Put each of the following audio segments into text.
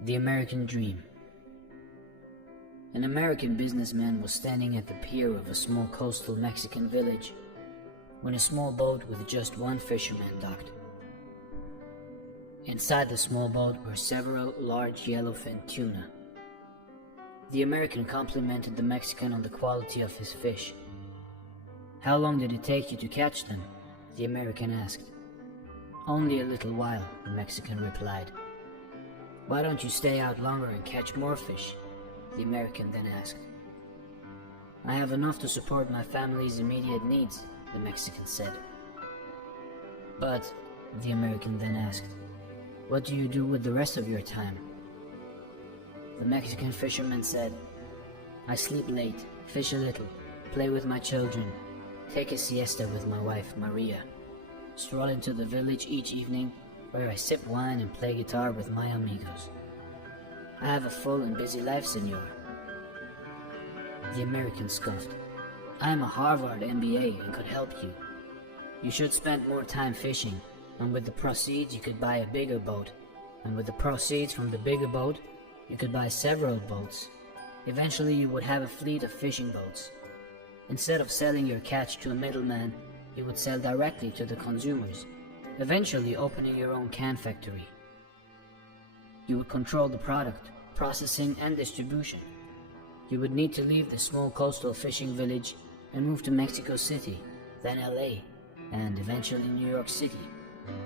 The American Dream. An American businessman was standing at the pier of a small coastal Mexican village when a small boat with just one fisherman docked. Inside the small boat were several large yellowfin tuna. The American complimented the Mexican on the quality of his fish. "How long did it take you to catch them?" the American asked. "Only a little while," the Mexican replied. "Why don't you stay out longer and catch more fish?" the American then asked. "I have enough to support my family's immediate needs," the Mexican said. "But," the American then asked, "what do you do with the rest of your time?" The Mexican fisherman said, "I sleep late, fish a little, play with my children, take a siesta with my wife, Maria, stroll into the village each evening where I sip wine and play guitar with my amigos. I have a full and busy life, senor." The American scoffed. "I am a Harvard MBA and could help you. You should spend more time fishing, and with the proceeds you could buy a bigger boat, and with the proceeds from the bigger boat you could buy several boats. Eventually you would have a fleet of fishing boats. Instead of selling your catch to a middleman, you would sell directly to the consumers, eventually opening your own can factory. You would control the product, processing and distribution. You would need to leave the small coastal fishing village and move to Mexico City, then LA, and eventually New York City,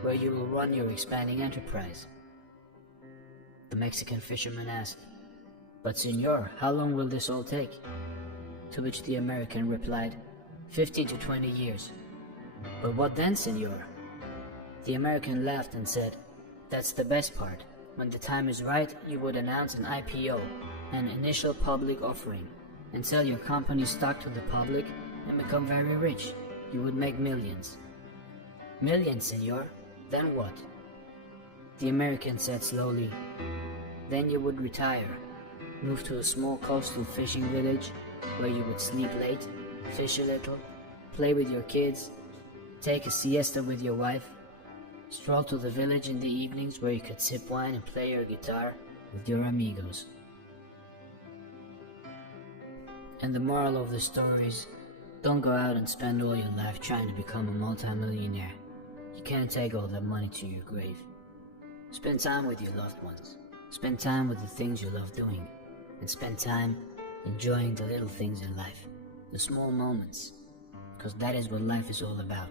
where you will run your expanding enterprise." The Mexican fisherman asked, "But senor, how long will this all take?" To which the American replied, 15 to 20 years. "But what then, senor?" The American laughed and said, "That's the best part. When the time is right, you would announce an IPO, an initial public offering, and sell your company's stock to the public and become very rich. You would make millions." "Millions, senor? Then what?" The American said slowly, "Then you would retire, move to a small coastal fishing village where you would sleep late, fish a little, play with your kids, take a siesta with your wife, stroll to the village in the evenings where you could sip wine and play your guitar with your amigos." And the moral of the story is, don't go out and spend all your life trying to become a multi-millionaire. You can't take all that money to your grave. Spend time with your loved ones. Spend time with the things you love doing. And spend time enjoying the little things in life, the small moments, because that is what life is all about.